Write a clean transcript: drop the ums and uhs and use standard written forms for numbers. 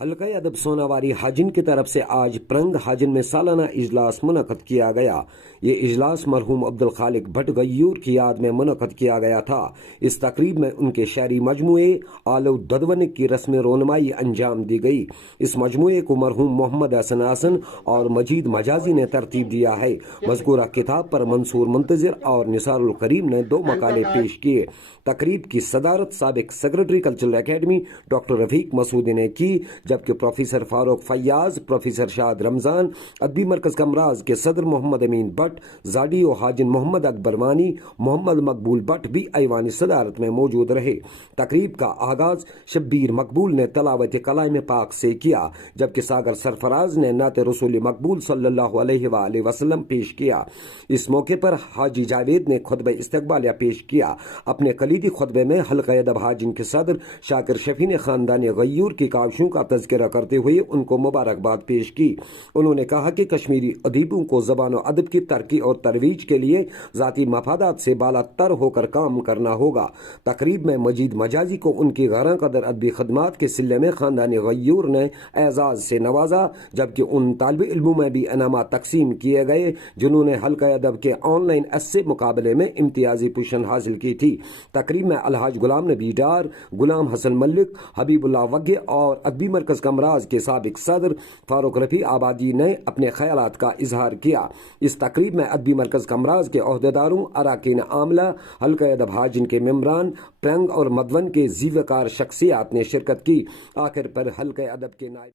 हल्का अदब सोनावारी हाजिन की तरफ से आज प्रंग हाजिन में सालाना इजलास मुनक़द किया गया। ये इजलास मरहूम अब्दुल खालिक भट्ट गयूर की याद में मुनक़द किया गया था। इस तकरीब में उनके शायरी मजमूए आलू ददवन की रस्म रोनमाई अंजाम दी गई। इस मजमूए को मरहूम मोहम्मद हसन हसन और मजीद मजाजी ने तरतीब दिया है। मज़कूरा किताब पर मंसूर मुंतज़िर और निसारुल करीम ने 2 मकाले पेश किए। तकरीब की सदारत साबिक secretary cultural academy doctor Rafiq Masoodi ने की, जबकि प्रोफेसर फारूक फैयाज, प्रोफेसर शाद रमजान, अदबी मरकज कमराज के सदर मोहम्मद अमीन भट्ट, जाडियो हाजिन मोहम्मद अकबर वानी, मोहम्मद मकबूल भट्ट भी ऐवानी सदारत में मौजूद रहे। तकरीब का आगाज शब्बीर मकबूल ने तलावत कलाम पाक से किया, जबकि सागर सरफराज ने नात रसूल मकबूल सल्लल्लाहु अलैहि वसल्लम पेश किया। इस मौके पर हाजी जावेद ने खुतबा इस्तकबालिया पेश किया। अपने कलीदी खुतबे में हल्का अदब हाजिन के सदर शाकिर शफी ने खानदान गयूर की काविशों का तज़किरा करते हुए उनको मुबारकबाद पेश की। उन्होंने कहा कि कश्मीरी अदीबों को ज़बान और अदब की तरक्की और तरवीज के लिए ज़ाती मफादात से बाला तर होकर काम करना होगा। तकरीब में मजीद मजाजी को उनकी गैर कदर अदबी खदमात के सिले में खानदान गयूर ने एजाज़ से नवाजा, जबकि उन तालिब इल्मों में भी इनामात तकसीम किए गए जिन्होंने हल्का अदब के ऑनलाइन एस्से मुकाबले में इम्तियाजी पोजीशन हासिल की थी। तकरीब में अलहाज गुलाम नबी डार, गुलाम हसन मलिक, हबीबुल्लाह वगे और अदबी मरकज कमराज के साबिक सदर फारूक रफी आबादी ने अपने ख्यालात का इजहार किया। इस तकरीब में अदबी मरकज कमराज के अहदेदारों, अराकीन आमला, हल्का अदब हाजिन के मेम्बरान, प्रंग और मदवन के जीवकार शख्सियात ने शिरकत की। आखिर पर हल्का अदब के नायब